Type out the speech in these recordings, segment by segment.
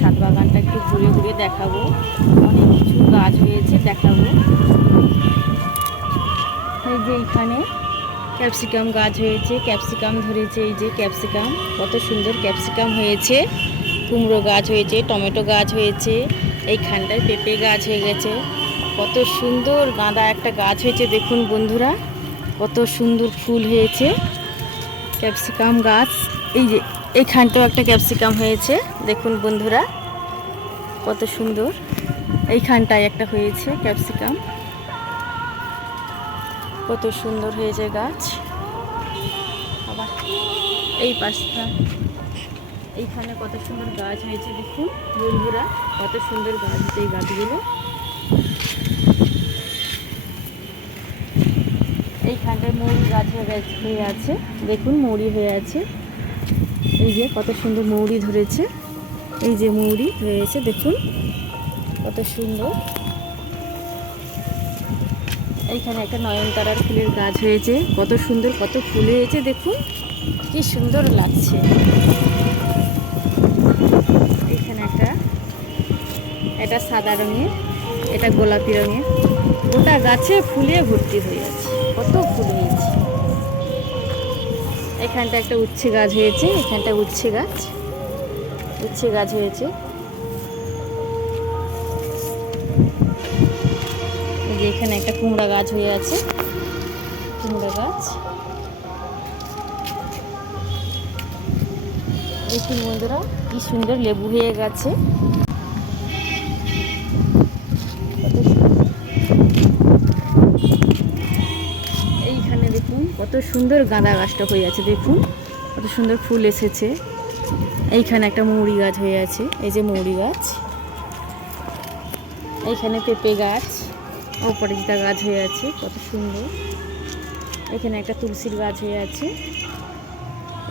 ছাদ বাগানটা একটু ঘুরে ঘুরে দেখাবো। অনেক কিছু গাছ হয়েছে, দেখাবো। এই যে এইখানে ক্যাপসিকাম গাছ হয়েছে, ক্যাপসিকাম ধরেছে। এই যে ক্যাপসিকাম, কত সুন্দর ক্যাপসিকাম হয়েছে। কুমড়ো গাছ হয়েছে, টমেটো গাছ হয়েছে। এইখানটায় পেঁপে গাছ হয়ে গেছে। কত সুন্দর গাঁদা একটা গাছ হয়েছে, দেখুন বন্ধুরা, কত সুন্দর ফুল হয়েছে। ক্যাপসিকাম গাছ, এই যে এইখানটাও একটা ক্যাপসিকাম হয়েছে, দেখুন বন্ধুরা, কত সুন্দর। এইখানটায় একটা হয়েছে ক্যাপসিকাম, কত সুন্দর হয়েছে গাছ। আবার এই পাশটা, এইখানে কত সুন্দর গাছ হয়েছে, দেখুন বন্ধুরা, কত সুন্দর গাছ হয়েছে এই গাছগুলো। এইখানটায় মৌরি গাছ হয়ে আছে, দেখুন মৌরি হয়ে আছে। এই যে কত সুন্দর মৌরি ধরেছে, এই যে মৌরি হয়েছে, দেখুন কত সুন্দর। এইখানে একটা নয়নতারার ফুলের গাছ হয়েছে, কত সুন্দর, কত ফুল হয়েছে, দেখুন কি সুন্দর লাগছে। এইখানে এটা সাদা রঙের, এটা গোলাপি রঙের, গোটা গাছে ফুলে ভর্তি হয়ে আছে, কত ফুল হয়েছে। এখানটা একটা উচ্ছে গাছ হয়েছে, এখানটা উচ্ছে গাছ হয়েছে। এই যে এখানে একটা কুমড়া গাছ হয়ে আছে, কুমড়া গাছ। দেখুন বন্ধুরা, কি সুন্দর লেবু হয়ে গেছে। এইখানে দেখুন কত সুন্দর গাঁদা গাছটা হয়ে আছে, দেখুন কত সুন্দর ফুল এসেছে। এইখানে একটা মৌরি গাছ হয়ে আছে, এই যে মৌরি গাছ। এইখানে পেঁপে গাছ, অপরাজিতা গাছ হয়ে আছে, কত সুন্দর। এখানে একটা তুলসীর গাছ হয়ে আছে,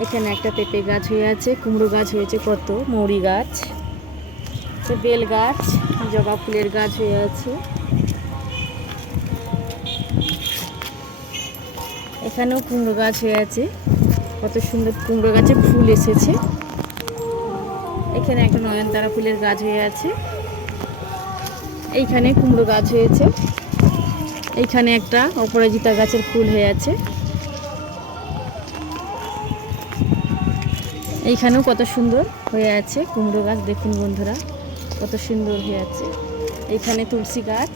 এখানে একটা পেঁপে গাছ হয়ে আছে, কুমড়ো গাছ হয়েছে, কত মৌরি গাছ, বেল গাছ, জবা ফুলের গাছ হয়ে আছে। এখানেও কুমড়ো গাছ হয়ে আছে, কত সুন্দর কুমড়ো গাছে ফুল এসেছে। এখানে একটা নয়নতারা ফুলের গাছ হয়ে আছে, এইখানে কুমড়ো গাছ হয়েছে। এইখানে একটা অপরাজিতা গাছের ফুল হয়ে আছে। এইখানেও কত সুন্দর হয়ে আছে কুমড়ো গাছ, দেখুন বন্ধুরা, কত সুন্দর হয়ে আছে। এইখানে তুলসী গাছ।